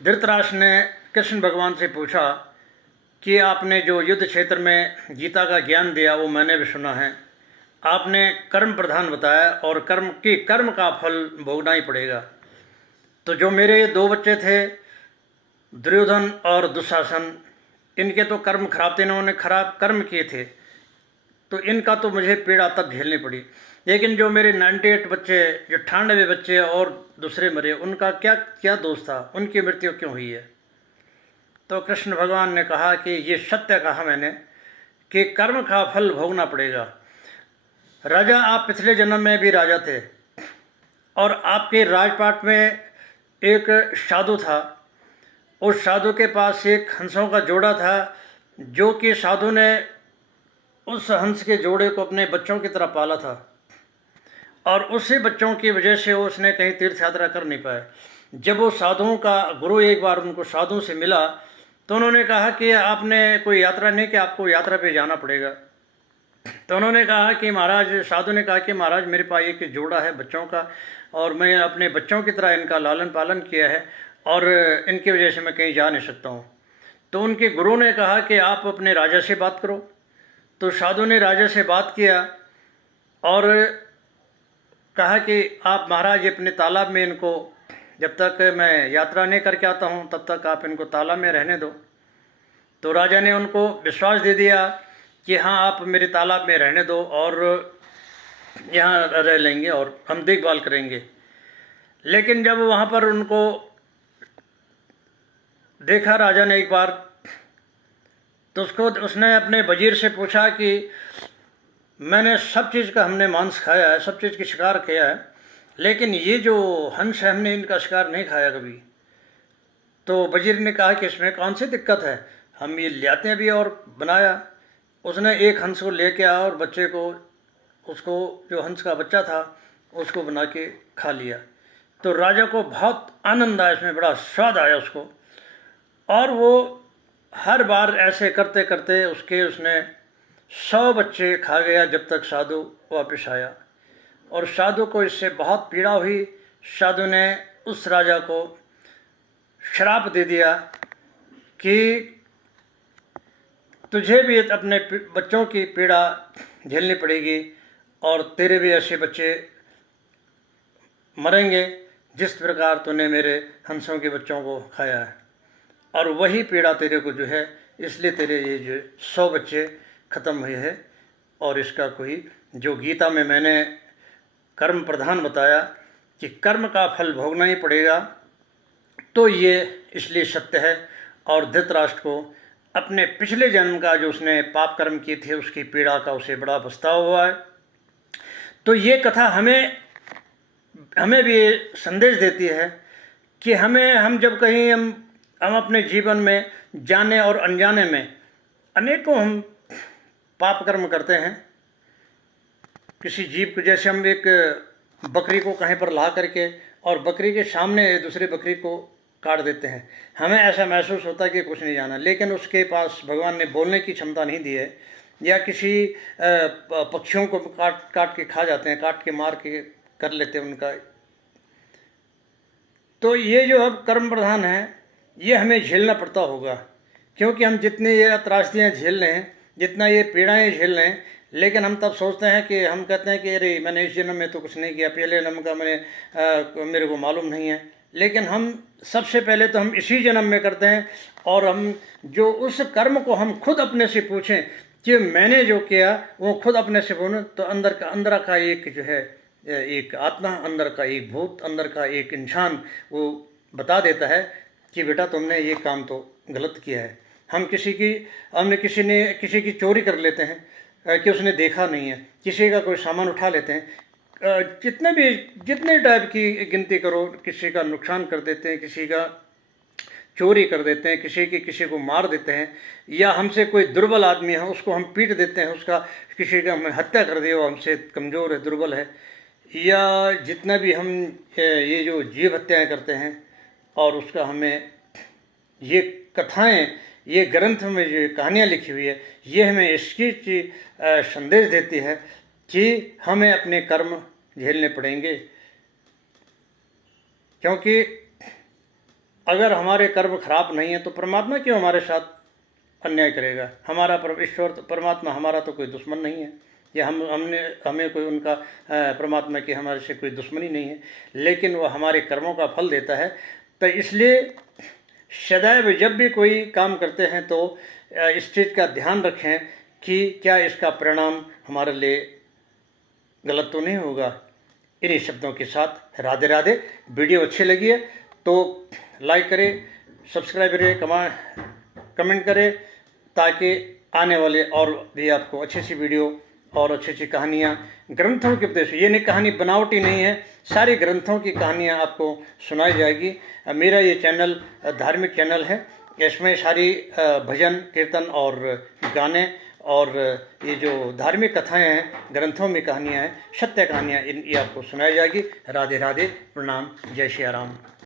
धृतराष्ट्र ने कृष्ण भगवान से पूछा कि आपने जो युद्ध क्षेत्र में गीता का ज्ञान दिया वो मैंने भी सुना है। आपने कर्म प्रधान बताया और कर्म का फल भोगना ही पड़ेगा। तो जो मेरे दो बच्चे थे दुर्योधन और दुशासन, इनके तो कर्म खराब थे, इन्होंने खराब कर्म किए थे, तो इनका तो मुझे पीड़ा तब झेलनी पड़ी। लेकिन जो मेरे 98 बच्चे, जो 98 बच्चे और दूसरे मरे, उनका क्या क्या दोष था, उनकी मृत्यु क्यों हुई है? तो कृष्ण भगवान ने कहा कि ये सत्य कहा मैंने कि कर्म का फल भोगना पड़ेगा। राजा, आप पिछले जन्म में भी राजा थे और आपके राजपाट में एक साधु था। उस साधु के पास एक हंसों का जोड़ा था, जो कि साधु ने उस हंस के जोड़े को अपने बच्चों की तरह पाला था, और उसी बच्चों की वजह से उसने कहीं तीर्थ यात्रा कर नहीं पाए। जब वो साधुओं का गुरु एक बार उनको साधु से मिला तो उन्होंने कहा कि आपने कोई यात्रा नहीं कि आपको यात्रा पे जाना पड़ेगा। तो उन्होंने कहा कि महाराज, साधु ने कहा कि महाराज, मेरे पास एक जोड़ा है बच्चों का और मैं अपने बच्चों की तरह इनका लालन पालन किया है और इनकी वजह से मैं कहीं जा नहीं सकता हूँ। तो उनके गुरु ने कहा कि आप अपने राजा से बात करो। तो साधु ने राजा से बात किया और कहा कि आप महाराज अपने तालाब में इनको, जब तक मैं यात्रा नहीं करके आता हूँ तब तक आप इनको तालाब में रहने दो। तो राजा ने उनको विश्वास दे दिया कि हाँ, आप मेरे तालाब में रहने दो और यहाँ रह लेंगे और हम देखभाल करेंगे। लेकिन जब वहाँ पर उनको देखा राजा ने एक बार, तो उसने अपने वजीर से पूछा कि मैंने सब चीज़ का, हमने मांस खाया है, सब चीज़ की शिकार किया है, लेकिन ये जो हंस है हमने इनका शिकार नहीं खाया कभी। तो वजीर ने कहा कि इसमें कौन सी दिक्कत है, हम ये लाते हैं अभी और बनाया। उसने एक हंस को लेके आया और बच्चे को, उसको जो हंस का बच्चा था उसको बना के खा लिया। तो राजा को बहुत आनंद आया, इसमें बड़ा स्वाद आया उसको, और वो हर बार ऐसे करते करते उसने 100 बच्चे खा गया जब तक साधु वापस आया। और साधु को इससे बहुत पीड़ा हुई। साधु ने उस राजा को श्राप दे दिया कि तुझे भी अपने बच्चों की पीड़ा झेलनी पड़ेगी और तेरे भी ऐसे बच्चे मरेंगे जिस प्रकार तूने मेरे हंसों के बच्चों को खाया है, और वही पीड़ा तेरे को जो है, इसलिए तेरे ये जो 100 बच्चे ख़त्म हुए हैं। और इसका कोई, जो गीता में मैंने कर्म प्रधान बताया कि कर्म का फल भोगना ही पड़ेगा, तो ये इसलिए सत्य है। और धृतराष्ट्र को अपने पिछले जन्म का जो उसने पाप कर्म किए थे उसकी पीड़ा का उसे बड़ा पछतावा हुआ है। तो ये कथा हमें भी संदेश देती है कि हम जब कहीं हम अपने जीवन में जाने और अनजाने में अनेकों हम पाप कर्म करते हैं। किसी जीव को, जैसे हम एक बकरी को कहीं पर ला करके और बकरी के सामने दूसरी बकरी को काट देते हैं, हमें ऐसा महसूस होता है कि कुछ नहीं जाना, लेकिन उसके पास भगवान ने बोलने की क्षमता नहीं दी है। या किसी पक्षियों को काट के खा जाते हैं, काट के मार के कर लेते हैं उनका। तो ये जो अब कर्म प्रधान है ये हमें झेलना पड़ता होगा, क्योंकि हम जितनी ये त्रासदियाँ झेल रहे हैं, जितना ये पीड़ाएँ झेल रहे हैं, लेकिन हम तब सोचते हैं कि हम कहते हैं कि अरे मैंने इस जन्म में तो कुछ नहीं किया, पहले जन्म का मेरे को मालूम नहीं है। लेकिन हम सबसे पहले तो हम इसी जन्म में करते हैं, और हम जो उस कर्म को हम खुद अपने से पूछें कि मैंने जो किया वो खुद अपने से बोलूँ, तो अंदर का एक जो है, एक आत्मा, अंदर का एक भूत, अंदर का एक इंसान वो बता देता है कि बेटा तुमने ये काम तो गलत किया है। हमने किसी की चोरी कर लेते हैं कि उसने देखा नहीं है, किसी का कोई सामान उठा लेते हैं, जितने टाइप की गिनती करो, किसी का नुकसान कर देते हैं, किसी का चोरी कर देते हैं, किसी को मार देते हैं, या हमसे कोई दुर्बल आदमी है उसको हम पीट देते हैं, किसी का हम हत्या कर दिया, वो हमसे कमज़ोर है, दुर्बल है। या जितना भी हम ये जो जीव हत्याएँ करते हैं, और उसका हमें ये कथाएँ, ये ग्रंथ में जो कहानियाँ लिखी हुई है, ये हमें इसकी संदेश देती है कि हमें अपने कर्म झेलने पड़ेंगे। क्योंकि अगर हमारे कर्म खराब नहीं है तो परमात्मा क्यों हमारे साथ अन्याय करेगा? हमारा ईश्वर परमात्मा हमारा तो कोई दुश्मन नहीं है, या हमें कोई उनका परमात्मा की हमारे से कोई दुश्मनी नहीं है, लेकिन वह हमारे कर्मों का फल देता है। तो इसलिए सदैव जब भी कोई काम करते हैं तो इस चीज़ का ध्यान रखें कि क्या इसका परिणाम हमारे लिए गलत तो नहीं होगा। इन्हीं शब्दों के साथ राधे राधे। वीडियो अच्छी लगी है तो लाइक करें, सब्सक्राइब करें, कमेंट करें, ताकि आने वाले और भी आपको अच्छी सी वीडियो और अच्छी अच्छी कहानियाँ ग्रंथों के उपदेश, ये नहीं कहानी बनावटी नहीं है, सारी ग्रंथों की कहानियाँ आपको सुनाई जाएगी। मेरा ये चैनल धार्मिक चैनल है, इसमें सारी भजन कीर्तन और गाने और ये जो धार्मिक कथाएं हैं, ग्रंथों में कहानियाँ हैं, सत्य कहानियाँ, ये आपको सुनाई जाएगी। राधे राधे, प्रणाम, जय श्री राम।